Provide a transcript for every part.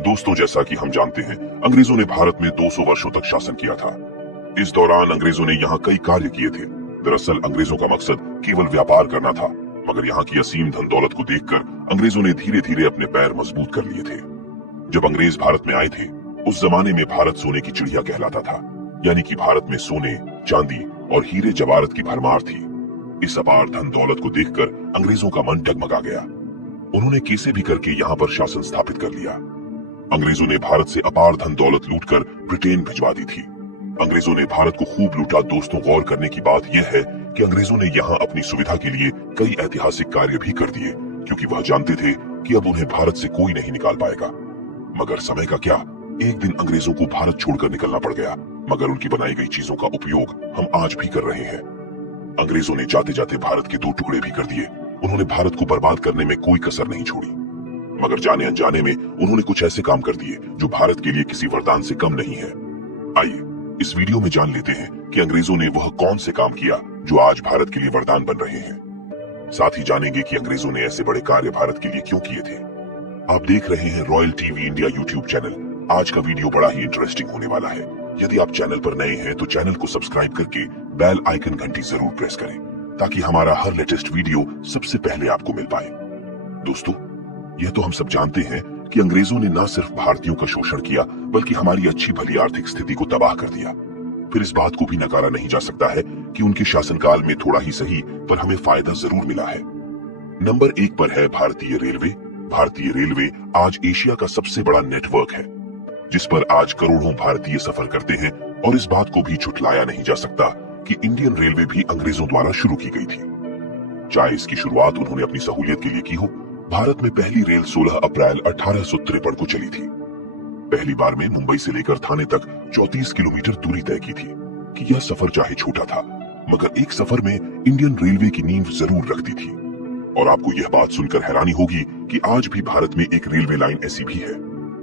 दोस्तों, जैसा कि हम जानते हैं, अंग्रेजों ने भारत में 200 वर्षों तक शासन किया था। इस दौरान अंग्रेजों ने यहाँ कई कार्य किए थे। दरअसल अंग्रेजों का मकसद केवल व्यापार करना था, मगर यहाँ की असीम धन दौलत को देखकर अंग्रेजों ने धीरे धीरे अपने पैर मजबूत कर लिए थे। जब अंग्रेज भारत में आए थे, उस जमाने में भारत सोने की चिड़िया कहलाता था, यानी कि भारत में सोने, चांदी और हीरे जवाहरात की भरमार थी। इस अपार धन दौलत को देखकर अंग्रेजों का मन डगमगा गया। उन्होंने कैसे भी करके यहाँ पर शासन स्थापित कर लिया। अंग्रेजों ने भारत से अपार धन दौलत लूटकर ब्रिटेन भिजवा दी थी। अंग्रेजों ने भारत को खूब लूटा। दोस्तों, गौर करने की बात यह है कि अंग्रेजों ने यहाँ अपनी सुविधा के लिए कई ऐतिहासिक कार्य भी कर दिए, क्योंकि वह जानते थे कि अब उन्हें भारत से कोई नहीं निकाल पाएगा। मगर समय का क्या, एक दिन अंग्रेजों को भारत छोड़कर निकलना पड़ गया, मगर उनकी बनाई गई चीजों का उपयोग हम आज भी कर रहे हैं। अंग्रेजों ने जाते जाते भारत के 2 टुकड़े भी कर दिए। उन्होंने भारत को बर्बाद करने में कोई कसर नहीं छोड़ी, मगर जाने अनजाने में उन्होंने कुछ ऐसे काम कर दिए जो भारत के लिए किसी वरदान से कम नहीं है। आइए इस वीडियो में जान लेते हैं कि अंग्रेजों ने वह कौन से काम किया जो आज भारत के लिए वरदान बन रहे हैं। साथ ही जानेंगे कि अंग्रेजों ने ऐसे बड़े कार्य भारत के लिए क्यों किए थे। आप देख रहे हैं royal TV India YouTube channel. आज का वीडियो बड़ा ही इंटरेस्टिंग होने वाला है। यदि आप चैनल पर नए हैं तो चैनल को सब्सक्राइब करके बेल आइकन घंटी जरूर प्रेस करें, ताकि हमारा हर लेटेस्ट वीडियो सबसे पहले आपको मिल पाए। दोस्तों, यह तो हम सब जानते हैं कि अंग्रेजों ने न सिर्फ भारतीयों का शोषण किया, बल्कि हमारी अच्छी भली आर्थिक स्थिति को तबाह कर दिया। फिर इस बात को भी नकारा नहीं जा सकता है कि उनके शासनकाल में थोड़ा ही सही पर हमें फायदा जरूर मिला है। नंबर 1 पर है भारतीय रेलवे। भारतीय रेलवे आज एशिया का सबसे बड़ा नेटवर्क है, जिस पर आज करोड़ों भारतीय सफर करते हैं। और इस बात को भी झुठलाया नहीं जा सकता कि इंडियन रेलवे भी अंग्रेजों द्वारा शुरू की गई थी। चाहे इसकी शुरुआत उन्होंने अपनी सहूलियत के लिए की हो। भारत में पहली रेल 16 अप्रैल 1853 को चली थी। पहली बार में मुंबई से लेकर थाने तक 34 किलोमीटर दूरी तय की थी। कि यह सफर चाहे छोटा था, मगर एक सफर में इंडियन रेलवे की नींव जरूर रखती थी। और आपको यह बात सुनकर हैरानी होगी कि आज भी भारत में एक रेलवे लाइन ऐसी भी है,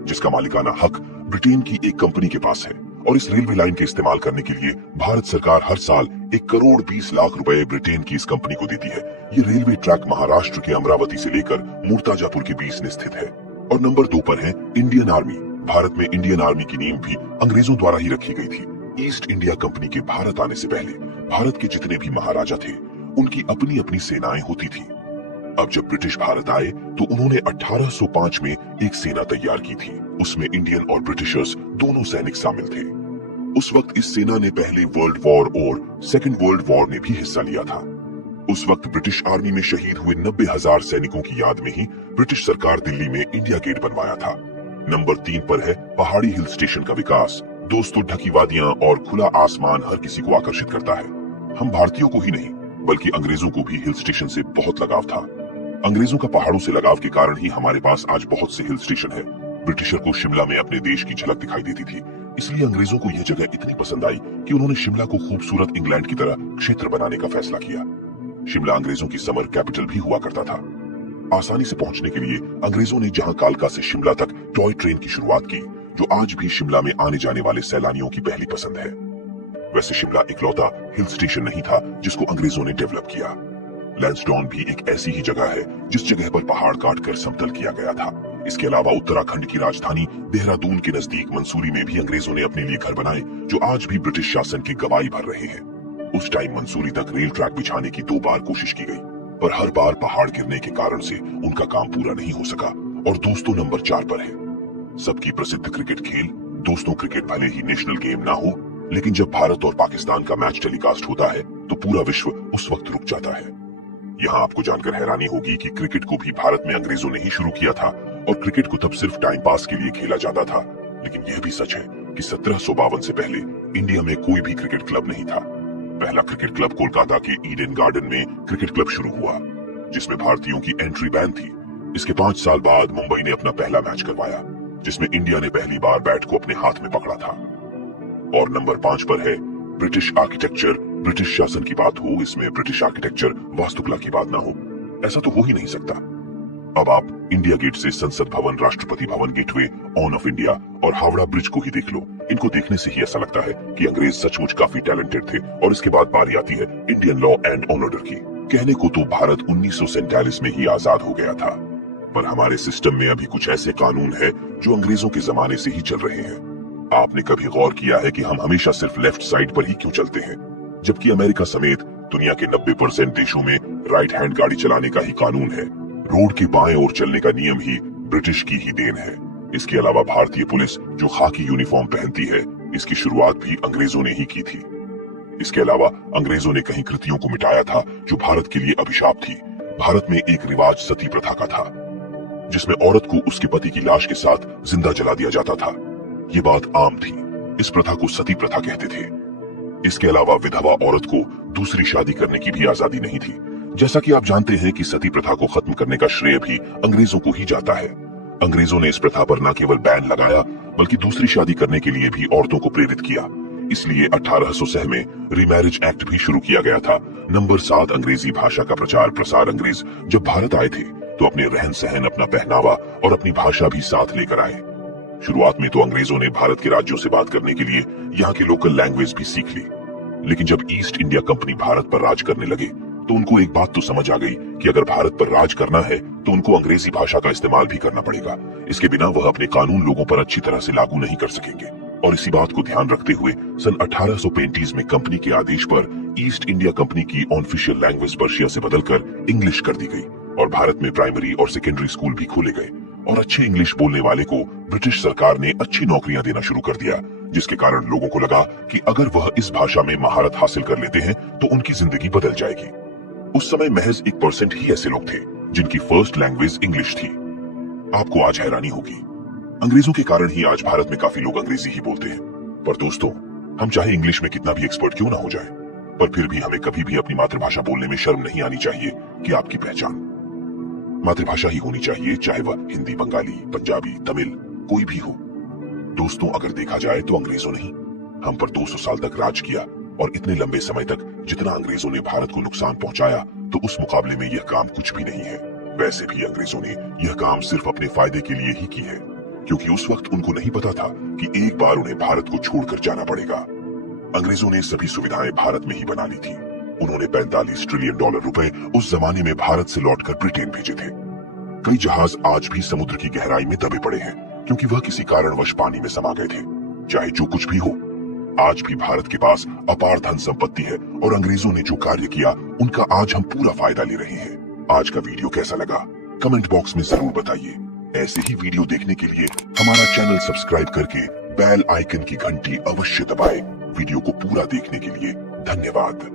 जिसका मालिकाना हक ब्रिटेन की एक कंपनी के पास है। और इस रेलवे लाइन के इस्तेमाल करने के लिए भारत सरकार हर साल 1 करोड़ 20 लाख रुपए ब्रिटेन की इस कंपनी को देती है। ये रेलवे ट्रैक महाराष्ट्र के अमरावती से लेकर मुर्ताजापुर के बीच में स्थित है। और नंबर 2 पर है इंडियन आर्मी। भारत में इंडियन आर्मी की नींव भी अंग्रेजों द्वारा ही रखी गई थी। ईस्ट इंडिया कंपनी के भारत आने से पहले भारत के जितने भी महाराजा थे, उनकी अपनी अपनी सेनाएं होती थी। अब जब ब्रिटिश भारत आए तो उन्होंने 1805 में एक सेना तैयार की थी। उसमें इंडियन और ब्रिटिशर्स दोनों सैनिक शामिल थे। उस वक्त इस सेना ने पहले वर्ल्ड वॉर और सेकंड वर्ल्ड वॉर में भी हिस्सा लिया था। उस वक्त ब्रिटिश आर्मी में शहीद हुए 90,000 सैनिकों की याद में ही ब्रिटिश सरकार दिल्ली में इंडिया गेट बनवाया था। नंबर 3 पर है पहाड़ी हिल स्टेशन का विकास। दोस्तों, ढकी वादियां और खुला आसमान हर किसी को आकर्षित करता है। हम भारतीयों को ही नहीं, बल्कि अंग्रेजों को भी हिल स्टेशन से बहुत लगाव था। अंग्रेजों का पहाड़ों से लगाव के कारण ही हमारे पास आज बहुत से हिल स्टेशन है। ब्रिटिशर को शिमला में अपने देश की झलक दिखाई देती थी, इसलिए अंग्रेजों को यह जगह इतनी पसंद आई कि उन्होंने शिमला को खूबसूरत इंग्लैंड की तरह क्षेत्र बनाने का फैसला किया। शिमला अंग्रेजों की समर कैपिटल भी हुआ करता था। आसानी से पहुंचने के लिए अंग्रेजों ने जहां कालका से शिमला तक टॉय ट्रेन की शुरुआत की, जो आज भी शिमला में आने जाने वाले सैलानियों की पहली पसंद है। वैसे शिमला इकलौता हिल स्टेशन नहीं था जिसको अंग्रेजों ने डेवलप किया। लैंसडाउन भी एक ऐसी ही जगह है जिस जगह पर पहाड़ काटकर समतल किया गया था। इसके अलावा उत्तराखंड की राजधानी देहरादून के नजदीक मंसूरी में भी अंग्रेजों ने अपने लिए घर बनाए, जो आज भी ब्रिटिश शासन की गवाही भर रहे हैं। उस टाइम मंसूरी तक रेल ट्रैक बिछाने की 2 बार कोशिश की गई, पर हर बार पहाड़ गिरने के कारण से उनका काम पूरा नहीं हो सका। और दोस्तों, नंबर 4 पर है सबकी प्रसिद्ध क्रिकेट खेल। दोस्तों, क्रिकेट भले ही नेशनल गेम ना हो, लेकिन जब भारत और पाकिस्तान का मैच टेलीकास्ट होता है तो पूरा विश्व उस वक्त रुक जाता है। यहाँ आपको जानकर हैरानी होगी कि क्रिकेट को भी भारत में अंग्रेजों ने ही शुरू किया था, और क्रिकेट को तब सिर्फ टाइम पास के लिए खेला जाता था। लेकिन यह भी सच है कि 1752 से पहले इंडिया में कोई भी क्रिकेट क्लब नहीं था। पहला क्रिकेट क्लब कोलकाता के ईडन गार्डन में क्रिकेट क्लब शुरू हुआ, जिसमें भारतीयों की एंट्री बैन थी। इसके 5 साल बाद मुंबई ने अपना पहला मैच करवाया, जिसमें इंडिया ने पहली बार बैट को अपने हाथ में पकड़ा था। और नंबर 5 पर है ब्रिटिश आर्किटेक्चर। ब्रिटिश शासन की बात हो, इसमें ब्रिटिश आर्किटेक्चर वास्तुकला की बात ना हो, ऐसा तो हो ही नहीं सकता। अब आप इंडिया गेट से संसद भवन, Rashtrapati Bhavan, gateway on off India और हावड़ा ब्रिज को ही देख लो। इनको देखने से ही ऐसा लगता है कि अंग्रेज सचमुच काफी टैलेंटेड थे। और इसके बाद बारी आती है इंडियन लॉ एंड ऑर्डर की। कहने को तो भारत 1947 में ही आजाद हो गया था, पर हमारे सिस्टम में अभी कुछ ऐसे कानून है जो अंग्रेजों के जमाने से ही चल रहे हैं। आपने कभी गौर किया है कि हम हमेशा सिर्फ लेफ्ट साइड पर ही क्यों चलते हैं, जबकि अमेरिका समेत दुनिया के 90% देशों में राइट हैंड गाड़ी चलाने का ही कानून है। रोड के बाएं ओर चलने का नियम ही ब्रिटिश की ही देन है। इसके अलावा भारतीय पुलिस जो खाकी यूनिफॉर्म पहनती है, इसकी शुरुआत भी अंग्रेजों ने ही की थी। इसके अलावा अंग्रेजों ने कई कृतियों को मिटाया था जो भारत के लिए अभिशाप थी। भारत में एक रिवाज सती प्रथा का था, जिसमें औरत को उसके पति की लाश के साथ जिंदा जला दिया जाता था। ये बात आम थी। इस प्रथा को सती प्रथा कहते थे। इसके अलावा विधवा औरत को दूसरी शादी करने की भी आजादी नहीं थी। जैसा कि आप जानते हैं कि सती प्रथा को खत्म करने का श्रेय भी अंग्रेजों को ही जाता है। अंग्रेजों ने इस प्रथा पर न केवल बैन लगाया, बल्कि दूसरी शादी करने के लिए भी औरतों को प्रेरित किया। इसलिए 1806 में रीमैरिज एक्ट भी शुरू किया गया था। नंबर 7, अंग्रेजी भाषा का प्रचार प्रसार। अंग्रेज जब भारत आए थे तो अपने रहन सहन, अपना पहनावा और अपनी भाषा भी साथ लेकर आए। शुरुआत में तो अंग्रेजों ने भारत के राज्यों से बात करने के लिए यहाँ की लोकल लैंग्वेज भी सीख ली, लेकिन जब ईस्ट इंडिया कंपनी भारत पर राज करने लगे तो उनको एक बात तो समझ आ गई कि अगर भारत पर राज करना है तो उनको अंग्रेजी भाषा का इस्तेमाल भी करना पड़ेगा। इसके बिना वह अपने कानून लोगों पर अच्छी तरह से लागू नहीं कर सकेंगे। और इसी बात को ध्यान रखते हुए सन 1835 में कंपनी के आदेश पर ईस्ट इंडिया कंपनी की ऑफिशियल लैंग्वेज पर्शिया से बदलकर इंग्लिश कर दी गई और भारत में प्राइमरी और सेकेंडरी स्कूल भी खोले गए। और अच्छे इंग्लिश बोलने वाले को ब्रिटिश सरकार ने अच्छी नौकरियां देना शुरू कर दिया, जिसके कारण लोगों को लगा कि अगर वह इस भाषा में महारत हासिल कर लेते हैं तो उनकी जिंदगी बदल जाएगी। उस समय महज 1% ही ऐसे लोग थे जिनकी फर्स्ट लैंग्वेज इंग्लिश थी। आपको आज हैरानी होगी, अंग्रेजों के कारण ही आज भारत में काफी लोग अंग्रेजी ही बोलते हैं। पर दोस्तों, हम चाहे इंग्लिश में कितना भी एक्सपर्ट क्यों ना हो जाए, पर फिर भी हमें कभी भी अपनी मातृभाषा बोलने में शर्म नहीं आनी चाहिए कि आपकी पहचान मातृभाषा ही होनी चाहिए, चाहे वह हिंदी, बंगाली, पंजाबी, तमिल कोई भी हो। दोस्तों, अगर देखा जाए तो अंग्रेजों ने हम पर 200 साल तक राज किया और इतने लंबे समय तक जितना अंग्रेजों ने भारत को नुकसान पहुंचाया, तो उस मुकाबले में यह काम कुछ भी नहीं है। वैसे भी अंग्रेजों ने यह काम सिर्फ अपने फायदे के लिए ही की है, क्योंकि उस वक्त उनको नहीं पता था कि एक बार उन्हें भारत को छोड़कर जाना पड़ेगा। अंग्रेजों ने सभी सुविधाएं भारत में ही बना ली थी। उन्होंने 45 ट्रिलियन डॉलर रुपए उस जमाने में भारत से लौटकर ब्रिटेन भेजे थे। कई जहाज आज भी समुद्र की गहराई में दबे पड़े हैं, क्योंकि वह किसी कारणवश पानी में समा गए थे। चाहे जो कुछ भी हो, आज भी भारत के पास अपार धन संपत्ति है और अंग्रेजों ने जो कार्य किया उनका आज हम पूरा फायदा ले रहे हैं। आज का वीडियो कैसा लगा कमेंट बॉक्स में जरूर बताइए। ऐसे ही वीडियो देखने के लिए हमारा चैनल सब्सक्राइब करके बेल आइकन की घंटी अवश्य दबाएं। वीडियो को पूरा देखने के लिए धन्यवाद।